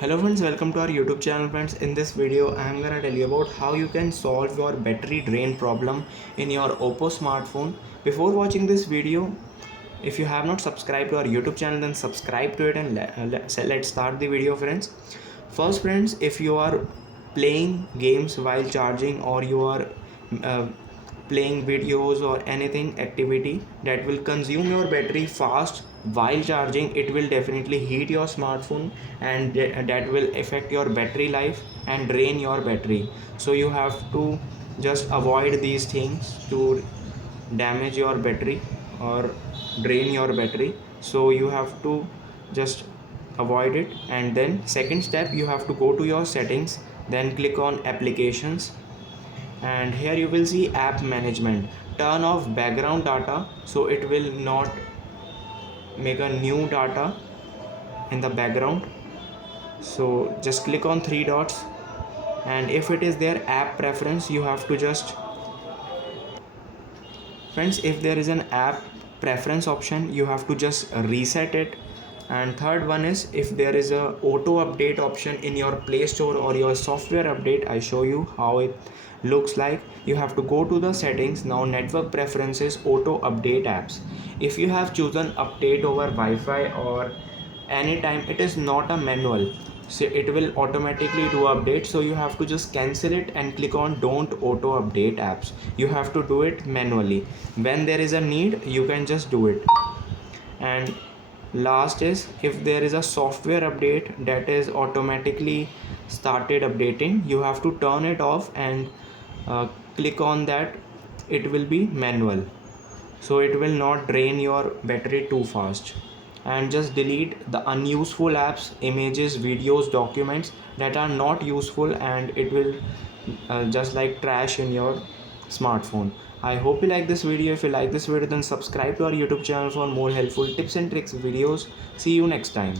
Hello friends, welcome to our YouTube channel friends. In this video I am gonna tell you about how you can solve your battery drain problem in your Oppo smartphone. Before watching this video, if you have not subscribed to our YouTube channel, then subscribe to it and let's start the video friends. First friends, if you are playing games while charging, or you are uh, playing videos or anything activity that will consume your battery fast while charging, it will definitely heat your smartphone, and that will affect your battery life and drain your battery. So you have to just avoid these things to damage your battery or drain your battery. So you have to just avoid it. And then second step, you have to go to your settings, then click on applications, and here you will see app management. Turn off background data so it will not make a new data in the background. So just click on three dots, and if it is there, app preference, you have to just friends, if there is an app preference option, you have to just reset it. And third one is, if there is a auto update option in your Play Store or your software update, I show you how it looks like. You have to go to the settings. Now network preferences, auto update apps. If you have chosen update over Wi-Fi or anytime, it is not a manual, so it will automatically do update. So you have to just cancel it and click on don't auto update apps. You have to do it manually. When there is a need, you can just do it. And last is, if there is a software update that is automatically started updating, you have to turn it off and click on that. It will be manual, so it will not drain your battery too fast. And just delete the unuseful apps, images, videos, documents that are not useful, and it will just like trash in your smartphone. I hope you like this video. If you like this video, then subscribe to our YouTube channel for more helpful tips and tricks videos. See you next time.